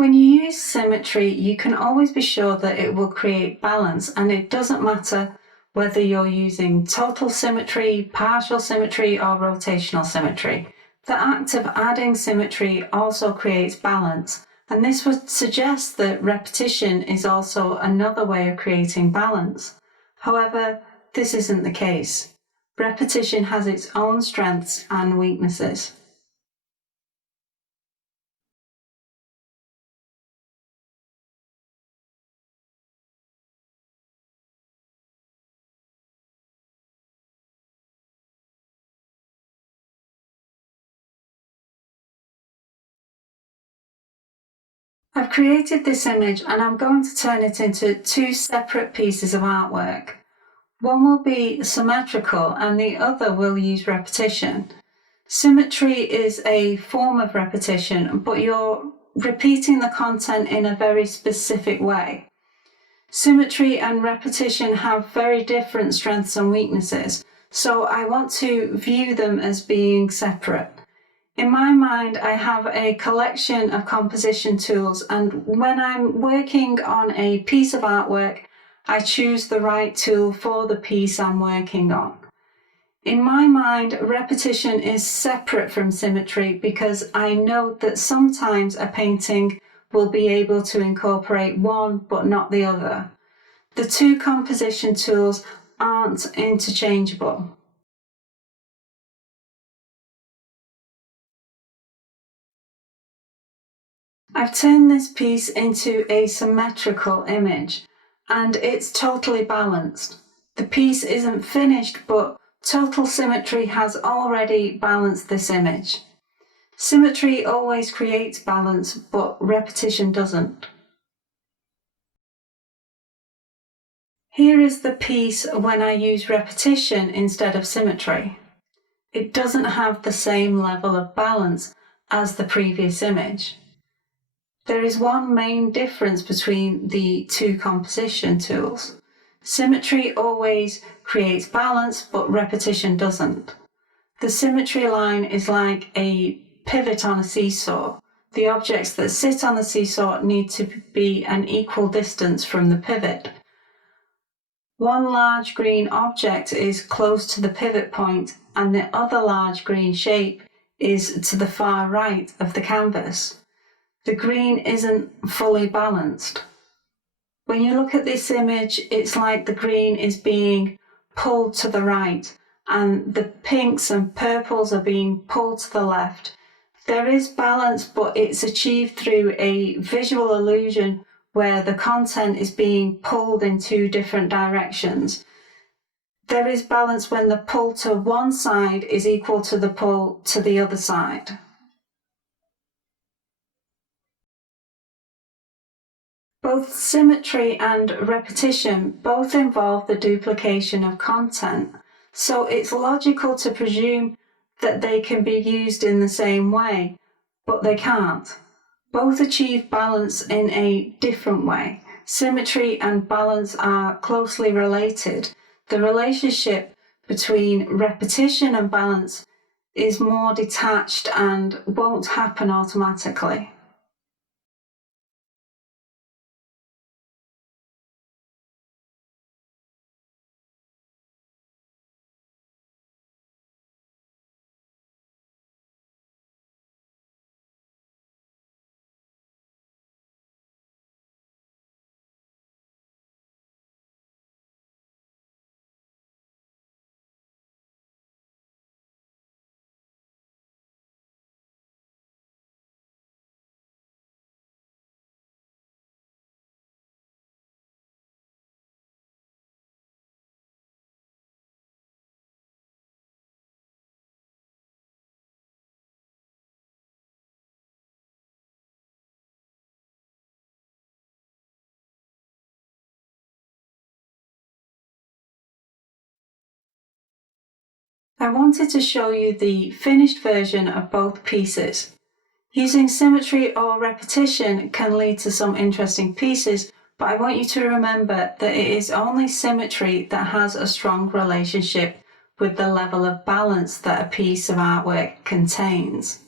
When you use symmetry, you can always be sure that it will create balance, and it doesn't matter whether you're using total symmetry, partial symmetry, or rotational symmetry. The act of adding symmetry also creates balance, and this would suggest that repetition is also another way of creating balance. However, this isn't the case. Repetition has its own strengths and weaknesses. I've created this image and I'm going to turn it into two separate pieces of artwork. One will be symmetrical and the other will use repetition. Symmetry is a form of repetition, but you're repeating the content in a very specific way. Symmetry and repetition have very different strengths and weaknesses, so I want to view them as being separate. In my mind, I have a collection of composition tools, and when I'm working on a piece of artwork, I choose the right tool for the piece I'm working on. In my mind, repetition is separate from symmetry because I know that sometimes a painting will be able to incorporate one but not the other. The two composition tools aren't interchangeable. I've turned this piece into a symmetrical image, and it's totally balanced. The piece isn't finished, but total symmetry has already balanced this image. Symmetry always creates balance, but repetition doesn't. Here is the piece when I use repetition instead of symmetry. It doesn't have the same level of balance as the previous image. There is one main difference between the two composition tools. Symmetry always creates balance, but repetition doesn't. The symmetry line is like a pivot on a seesaw. The objects that sit on the seesaw need to be an equal distance from the pivot. One large green object is close to the pivot point, and the other large green shape is to the far right of the canvas. The green isn't fully balanced. When you look at this image, it's like the green is being pulled to the right and the pinks and purples are being pulled to the left. There is balance, but it's achieved through a visual illusion where the content is being pulled in two different directions. There is balance when the pull to one side is equal to the pull to the other side. Both symmetry and repetition both involve the duplication of content, so it's logical to presume that they can be used in the same way, but they can't. Both achieve balance in a different way. Symmetry and balance are closely related. The relationship between repetition and balance is more detached and won't happen automatically. I wanted to show you the finished version of both pieces. Using symmetry or repetition can lead to some interesting pieces, but I want you to remember that it is only symmetry that has a strong relationship with the level of balance that a piece of artwork contains.